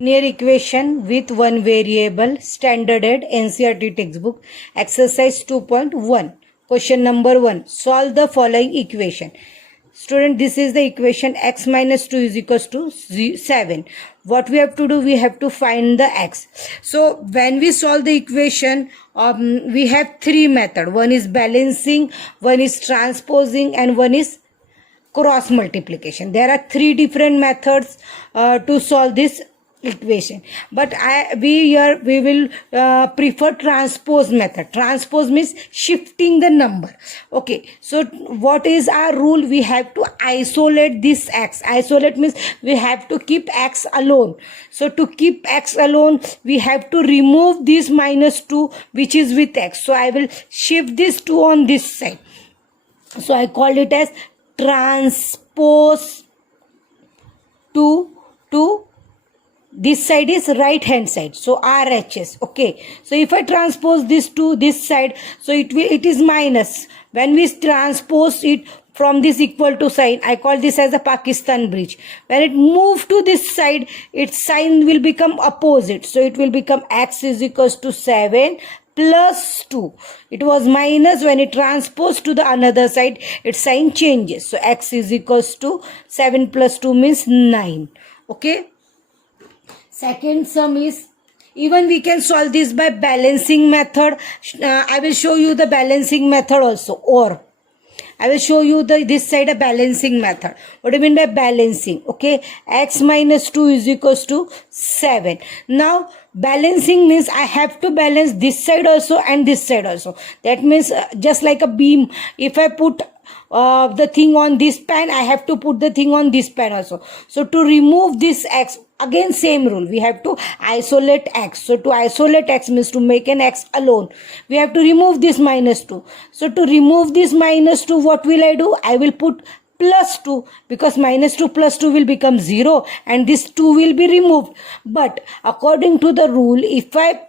Linear equation with one variable, standardized NCERT textbook, exercise 2.1. Question number 1. Solve the following equation. Student, this is the equation x minus 2 is equals to 7. What we have to do? We have to find the x. So when we solve the equation, we have three methods. One is balancing, one is transposing, and one is cross multiplication. There are three different methods to solve this equation, but we will prefer transpose method. Transpose means shifting the number. Okay, so what is our rule? We have to isolate this x. Isolate means we have to keep x alone. So to keep x alone, we have to remove this minus 2 which is with x. So I will shift this 2 on this side. So I called it as transpose to this side is right hand side, so RHS. Okay, so if I transpose this to this side, so it is minus. When we transpose it from this equal to sign, I call this as a Pakistan bridge. When it moves to this side, its sign will become opposite, so it will become x is equals to 7 plus 2. It was minus. When it transposed to the another side, its sign changes, so x is equals to 7 plus 2 means 9. Okay, second sum is, even we can solve this by balancing method. I will show you the balancing method also, or I will show you this side a balancing method. What do you mean by balancing? Okay, x minus 2 is equals to 7. Now balancing means I have to balance this side also and this side also. That means just like a beam, if I put the thing on this pan, I have to put the thing on this pan also. So to remove this x, again same rule, we have to isolate x. So to isolate x means to make an x alone, we have to remove this minus 2. So to remove this minus 2, what will I do? I will put plus 2, because minus 2 plus 2 will become 0 and this 2 will be removed. But according to the rule, if I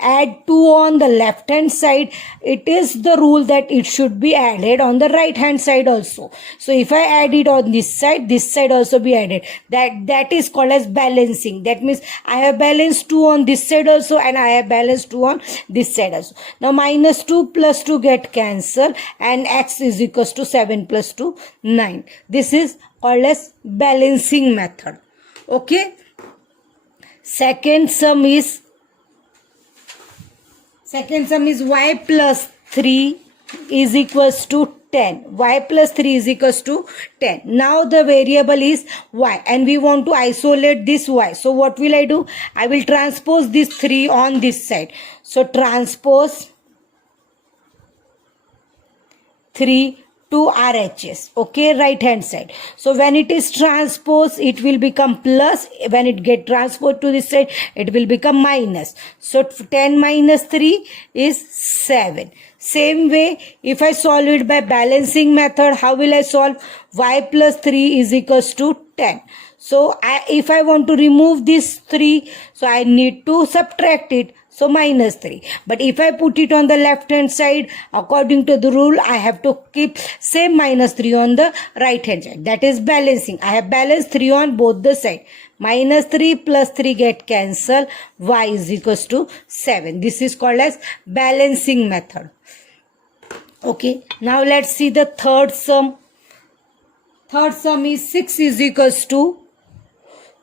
add 2 on the left hand side, it is the rule that it should be added on the right hand side also. So if I add it on this side also be added. That is called as balancing. That means I have balanced 2 on this side also and I have balanced 2 on this side also. Now minus 2 plus 2 get cancelled and x is equals to 7 plus 2 9. This is called as balancing method. Okay, second sum is y plus 3 is equals to 10. Y plus 3 is equals to 10. Now the variable is y and we want to isolate this y. So what will I do? I will transpose this 3 on this side. So transpose 3 to RHS, okay, right hand side. So when it is transposed, it will become plus. When it get transposed to this side, it will become minus. So 10 minus 3 is 7. Same way, if I solve it by balancing method, how will I solve? Y plus 3 is equals to 10. So if I want to remove this 3, so I need to subtract it. So minus 3. But if I put it on the left hand side, according to the rule, I have to keep same minus 3 on the right hand side. That is balancing. I have balanced 3 on both the side. Minus 3 plus 3 get cancelled. Y is equals to 7. This is called as balancing method. Okay. Now let's see the third sum. Third sum is 6 is equals to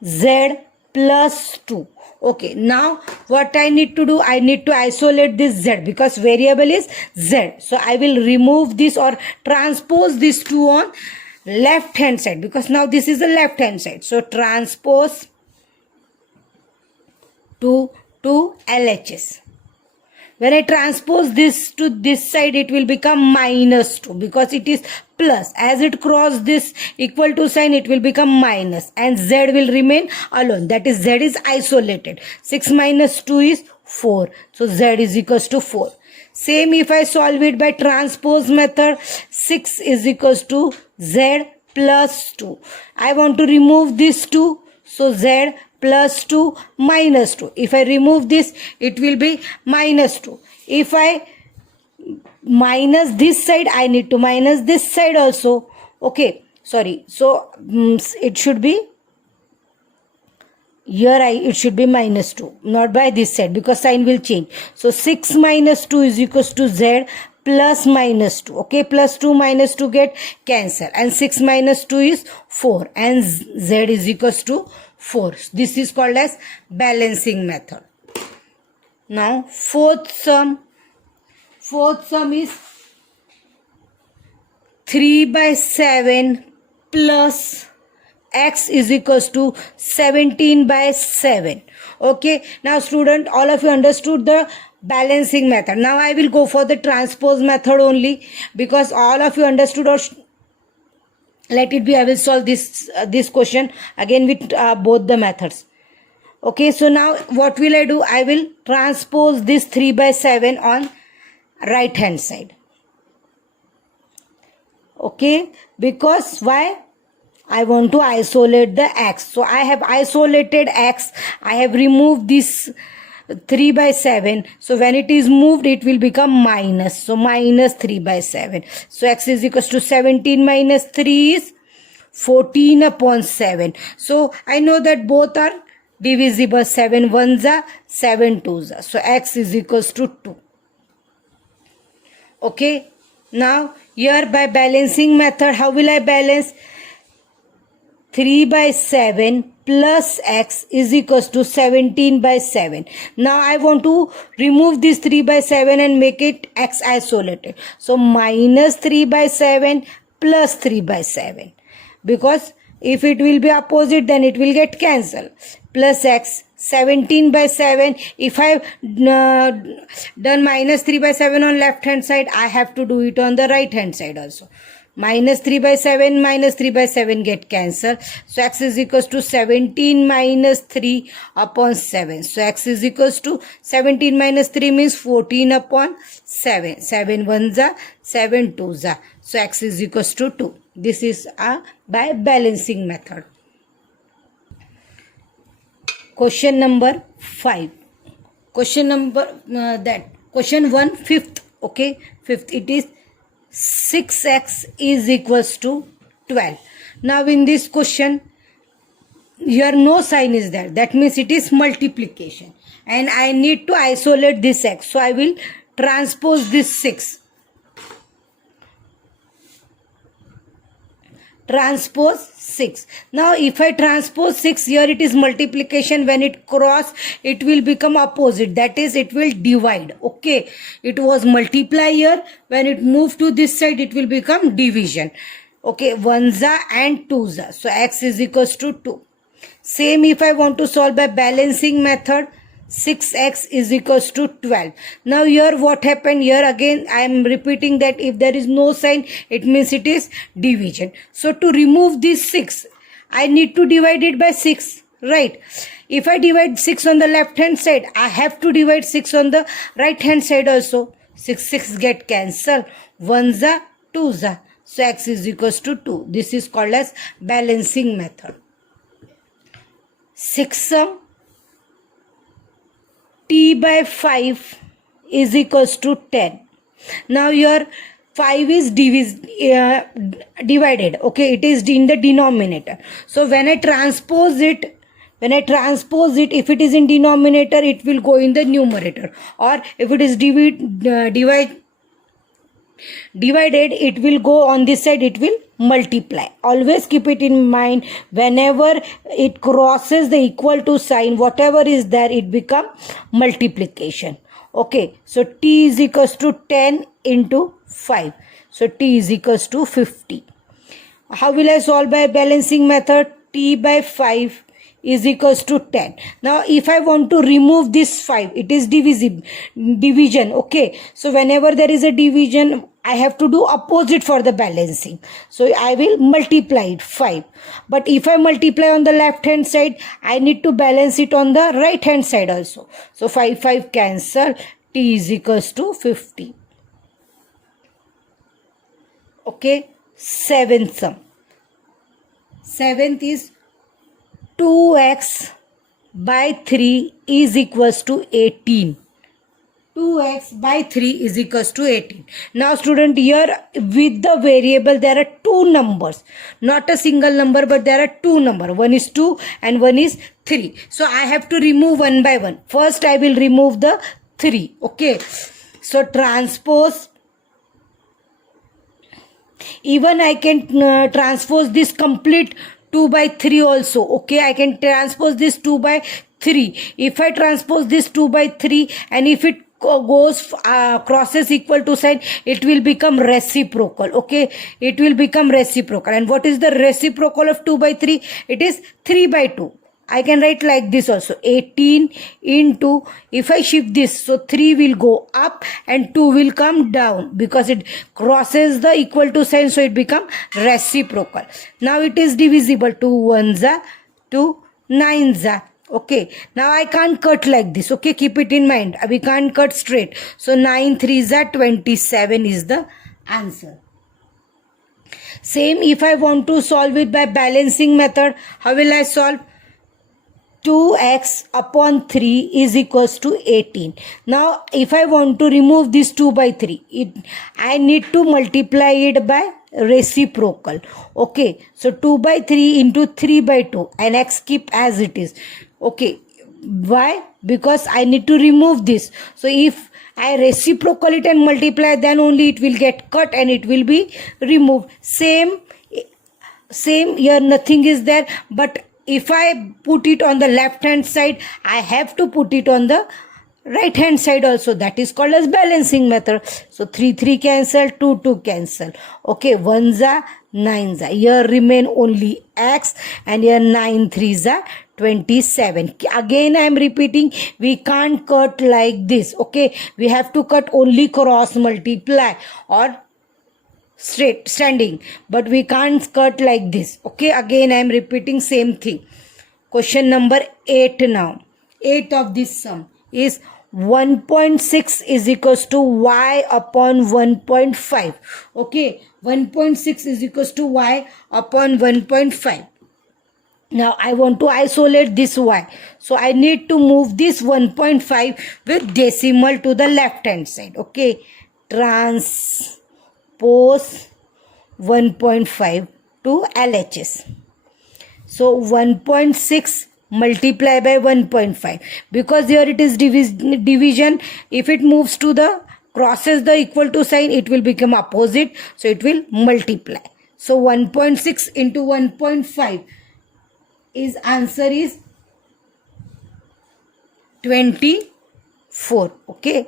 z plus 2. Okay, now what I need to do? I need to isolate this z because variable is z. So I will remove this or transpose this 2 on left hand side, because now this is the left hand side. So transpose 2 to LHS. When I transpose this to this side, it will become minus 2 because it is plus. As it cross this equal to sign, it will become minus and z will remain alone. That is, z is isolated. 6 minus 2 is 4. So z is equals to 4. Same if I solve it by transpose method, 6 is equals to z plus 2. I want to remove this 2. So z plus 2 minus 2. If I remove this, it will be minus 2. If I minus this side, I need to minus this side also. Okay, sorry. So it should be here it should be minus 2, not by this side because sign will change. So 6 minus 2 is equals to z plus minus 2. Okay, plus 2 minus 2 get cancel, and 6 minus 2 is 4, and z is equals to 4. This is called as balancing method. Now fourth sum is 3 by 7 plus x is equals to 17 by 7. Okay, now student, all of you understood the balancing method. Now I will go for the transpose method only, because all of you understood, or let it be, I will solve this question again with both the methods. Okay, so now what will I do? I will transpose this 3 by 7 on right hand side. Okay, because why? I want to isolate the x. So I have isolated x. I have removed this 3 by 7. So when it is moved, it will become minus. So minus 3 by 7. So x is equals to 17 minus 3 is 14 upon 7. So I know that both are divisible. 7 ones are, 7 twos are. So x is equals to 2. Okay. Now here by balancing method, how will I balance? 3 by 7 plus x is equals to 17 by 7. Now I want to remove this 3 by 7 and make it x isolated. So minus 3 by 7 plus 3 by 7. Because if it will be opposite, then it will get cancelled. Plus x, 17 by 7. If I have done minus 3 by 7 on left hand side, I have to do it on the right hand side also. Minus 3 by 7 minus 3 by 7 get cancelled. So x is equals to 17 minus 3 upon 7. So x is equals to 17 minus 3 means 14 upon 7. 7 ones are, 7 twos are. So x is equals to 2. This is by balancing method. Question number 5. Question number question 1, fifth. Okay, fifth, it is 6x is equals to 12. Now in this question, here no sign is there. That means it is multiplication. And I need to isolate this x. So I will transpose this 6. Transpose 6. Now if I transpose 6, here it is multiplication. When it cross, it will become opposite. That is, it will divide. Okay, it was multiply here. When it move to this side, it will become division. Okay, ones are and twos are. So x is equals to 2. Same if I want to solve by balancing method, 6x is equals to 12. Now here what happened? Here again I am repeating that if there is no sign, it means it is division. So to remove this 6, I need to divide it by 6, right? If I divide 6 on the left hand side, I have to divide 6 on the right hand side also. 6 get cancelled. Ones are, twos are. So x is equals to 2. This is called as balancing method. Sixth sum, t by 5 is equals to 10. Now here 5 is divided. Okay, it is in the denominator. So when I transpose it, if it is in denominator, it will go in the numerator. Or if it is divided, it will go on this side, it will multiply. Always keep it in mind, whenever it crosses the equal to sign, whatever is there, it become multiplication. Okay, so t is equals to 10 into 5. So t is equals to 50. How will I solve by balancing method? T by 5 is equals to 10. Now if I want to remove this 5, it is division. Okay, so whenever there is a division, I have to do opposite for the balancing. So I will multiply it 5. But if I multiply on the left hand side, I need to balance it on the right hand side also. So 5 cancel. T is equals to 50. Okay, seventh sum. Seventh is 2x by 3 is equals to 18. 2x by 3 is equals to 18. Now student, here with the variable there are two numbers, not a single number, but there are two numbers. One is 2 and one is 3. So I have to remove one by one. First I will remove the 3. Okay. So transpose, even I can transpose this complete 2 by 3 also. Okay, I can transpose this 2 by 3. If I transpose this 2 by 3 and if it goes crosses equal to sign, it will become reciprocal. Okay, it will become reciprocal. And what is the reciprocal of 2 by 3? It is 3 by 2. I can write like this also, 18 into, if I shift this, so 3 will go up and 2 will come down because it crosses the equal to sign, so it become reciprocal. Now it is divisible, 2 ones are 2 nines are. Okay, now I can't cut like this. Okay, keep it in mind, we can't cut straight. So 9 3s are 27 is the answer. Same if I want to solve it by balancing method, how will I solve? 2x upon 3 is equals to 18. Now if I want to remove this 2 by 3, I need to multiply it by reciprocal. Okay, so 2 by 3 into 3 by 2 and x keep as it is. Okay, why? Because I need to remove this. So if I reciprocal it and multiply, then only it will get cut and it will be removed. Same here, nothing is there, but if I put it on the left hand side, I have to put it on the right hand side also. That is called as balancing method. So 3 3 cancel, 2 2 cancel. Okay, 1s are 9s are. Here remain only x and here 9 3s are 27. Again I am repeating, we can't cut like this. Okay, we have to cut only cross multiply or straight standing, but we can't cut like this. Okay, again I am repeating same thing. Question number 8 now. 8 of this sum is 1.6 is equals to y upon 1.5. Okay, 1.6 is equals to y upon 1.5. Now I want to isolate this y. So I need to move this 1.5 with decimal to the left hand side. Okay, transpose 1.5 to LHS. So 1.6 multiply by 1.5, because here it is division. If it moves to the crosses the equal to sign, it will become opposite, so it will multiply. So 1.6 into 1.5 is answer is 24. Okay,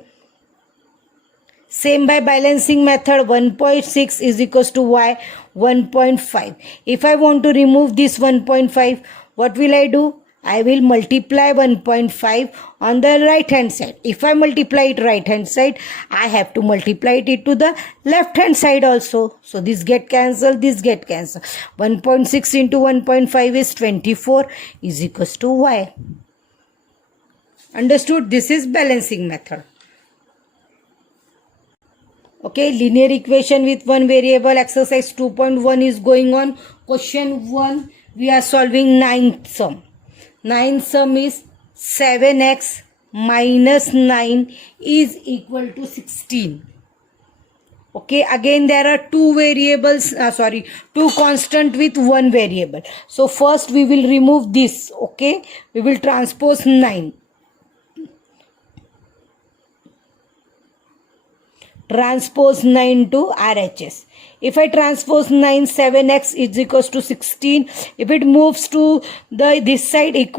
same by balancing method, 1.6 is equals to y 1.5. If I want to remove this 1.5, what will I do? I will multiply 1.5 on the right hand side. If I multiply it right hand side, I have to multiply it to the left hand side also. So this get cancelled, this get cancelled. 1.6 into 1.5 is 24 is equals to y. Understood? This is balancing method. Okay, linear equation with one variable, exercise 2.1 is going on. Question 1, we are solving ninth sum. Ninth sum is 7x minus 9 is equal to 16. Okay, again there are two variables, two constant with one variable. So first we will remove this. Okay, we will transpose 9. Transpose 9 to RHS. If I transpose 9, 7x is equals to 16. If it moves to this side, it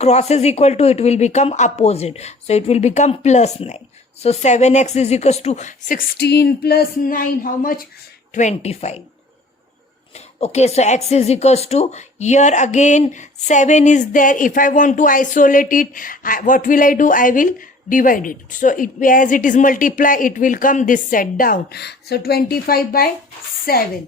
crosses equal to, it will become opposite. So it will become plus 9. So 7x is equals to 16 plus 9. How much? 25. Okay, so x is equals to, here again 7 is there. If I want to isolate it, what will I do? I will divide it. So as it is multiply, it will come this side down. So 25 by 7.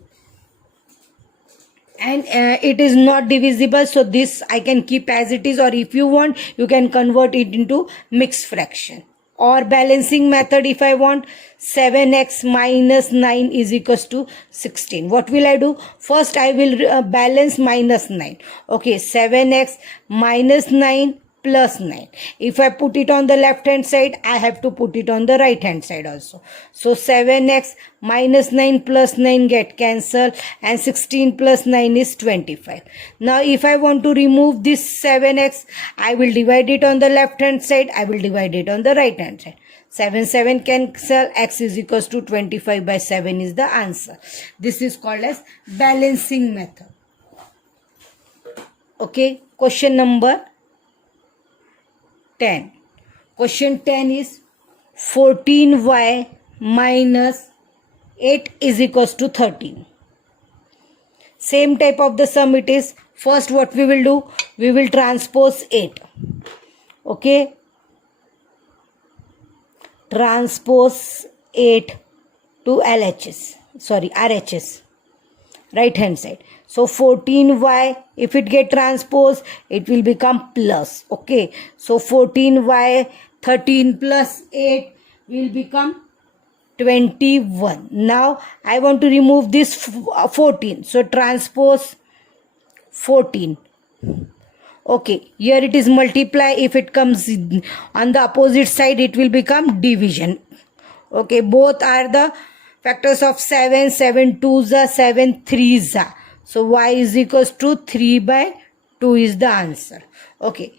And it is not divisible. So this I can keep as it is, or if you want, you can convert it into mixed fraction. Or balancing method, if I want, 7x minus 9 is equals to 16. What will I do? First I will balance minus 9. Okay, 7x minus 9 plus 9. If I put it on the left hand side, I have to put it on the right hand side also. So 7x minus 9 plus 9 get cancelled, and 16 plus 9 is 25. Now if I want to remove this 7x, I will divide it on the left hand side, I will divide it on the right hand side. 7 cancel, x is equals to 25 by 7 is the answer. This is called as balancing method. Okay, question number 10. Question 10 is 14y minus 8 is equals to 13. Same type of the sum it is. First what we will do, we will transpose 8. Okay, transpose 8 to RHS, right hand side. So 14y, if it get transposed, it will become plus. Okay, so 14y, 13 plus 8 will become 21. Now I want to remove this 14. So transpose 14. Okay, here it is multiply. If it comes on the opposite side, it will become division. Okay, both are the factors of 7. 7 2s are 7 3s are. So y is equals to 3 by 2 is the answer. Okay,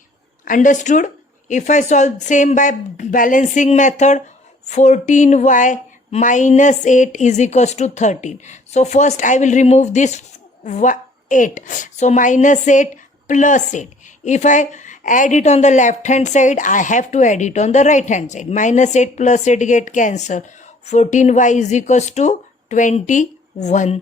understood? If I solve same by balancing method, 14y minus 8 is equals to 13. So first I will remove this 8. So minus 8 plus 8. If I add it on the left hand side, I have to add it on the right hand side. Minus 8 plus 8 get cancelled. 14y is equals to 21.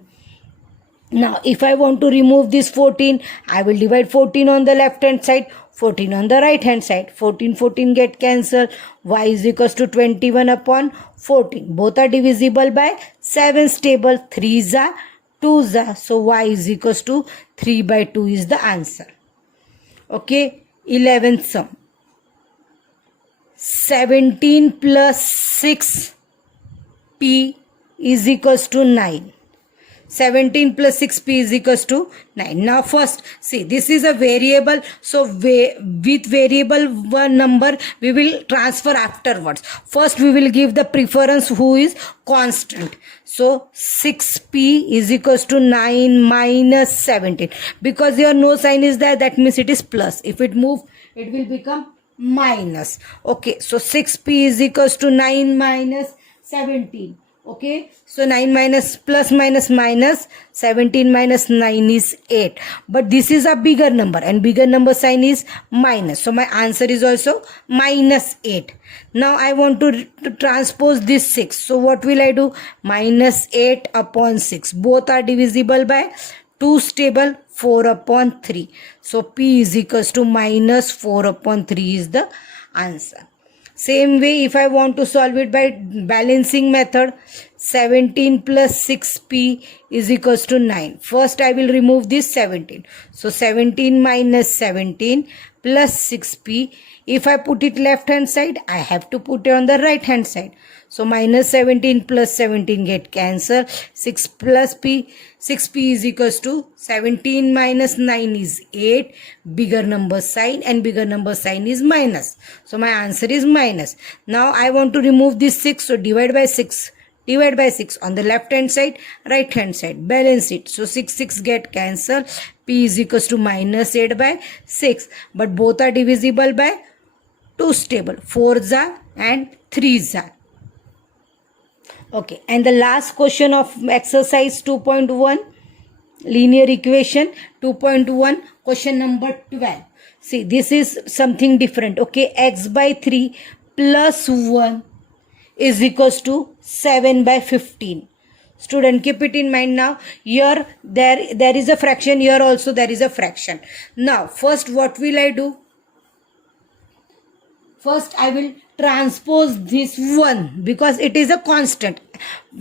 Now if I want to remove this 14, I will divide 14 on the left hand side, 14 on the right hand side. 14 get cancelled. Y is equals to 21 upon 14. Both are divisible by 7 stable. 3s are 2s are. So y is equals to 3 by 2 is the answer. Okay, 11th sum. 17 plus 6p is equals to 9. 17 plus 6p is equals to 9. Now first, see, this is a variable. So with variable one number, we will transfer afterwards. First, we will give the preference who is constant. So 6p is equals to 9 minus 17. Because here no sign is there, that means it is plus. If it move, it will become minus. Okay, so 6p is equals to 9 minus 17. Okay, so 9 minus plus minus minus 17 minus 9 is 8. But this is a bigger number and bigger number sign is minus. So my answer is also minus 8. Now I want to transpose this 6. So what will I do? Minus 8 upon 6. Both are divisible by 2 stable, 4 upon 3. So p is equals to minus 4 upon 3 is the answer. Same way, if I want to solve it by balancing method, 17 plus 6p is equals to 9. First, I will remove this 17. So, 17 minus 17 plus 6p. If I put it left hand side, I have to put it on the right hand side. So, minus 17 plus 17 get cancelled. 6 plus p, 6p is equals to 17 minus 9 is 8. Bigger number sign and bigger number sign is minus. So, my answer is minus. Now, I want to remove this 6. So, divide by 6. Divide by 6 on the left hand side, right hand side. Balance it. So, 6 get cancelled. P is equals to minus 8 by 6. But both are divisible by 2 stable. 4s are and 3s are. Okay, and the last question of exercise 2.1, linear equation 2.1, question number 12. See, this is something different. Okay, x by 3 plus 1 is equals to 7 by 15. Student, keep it in mind now. Here there is a fraction. Here also there is a fraction. Now, first what will I do? First, I will transpose this 1 because it is a constant.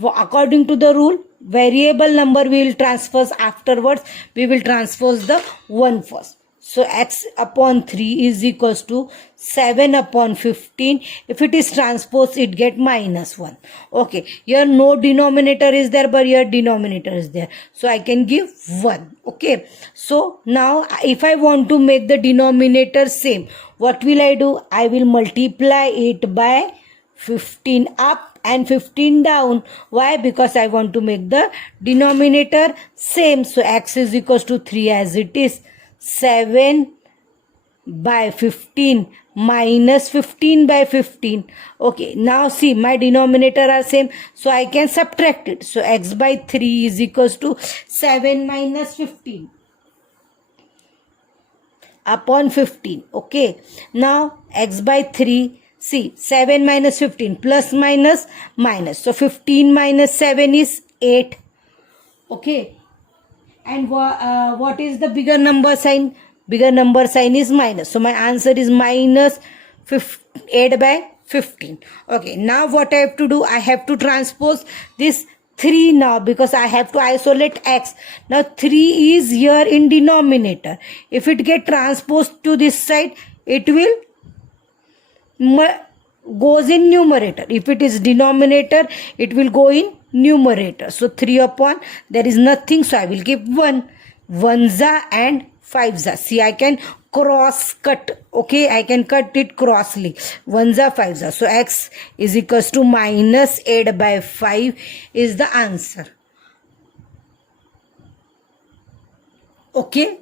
According to the rule, variable number we will transfer afterwards. We will transpose the 1 first. So x upon 3 is equals to 7 upon 15. If it is transpose, it get minus 1. Okay, here no denominator is there, but here denominator is there. So I can give 1. Okay, so now if I want to make the denominator same, what will I do? I will multiply it by 15 up and 15 down. Why? Because I want to make the denominator same. So x is equals to 3 as it is. 7 by 15 minus 15 by 15. Okay, now see, my denominator are same, so I can subtract it. So x by 3 is equals to 7 minus 15 upon 15. Okay, now x by 3, see, 7 minus 15 plus minus minus. So 15 minus 7 is 8. Okay, and what is the bigger number sign? Bigger number sign is minus. So my answer is minus 8 by 15. Okay, now what I have to do? I have to transpose this 3 now, because I have to isolate x. Now 3 is here in denominator. If it get transposed to this side, it will goes in numerator. If it is denominator, it will go in numerator. So 3 upon, there is nothing, so I will give 1. 1za and 5za. See, I can cross cut. Okay, I can cut it crossly. 1za, 5za. So x is equals to minus 8 by 5 is the answer. Okay.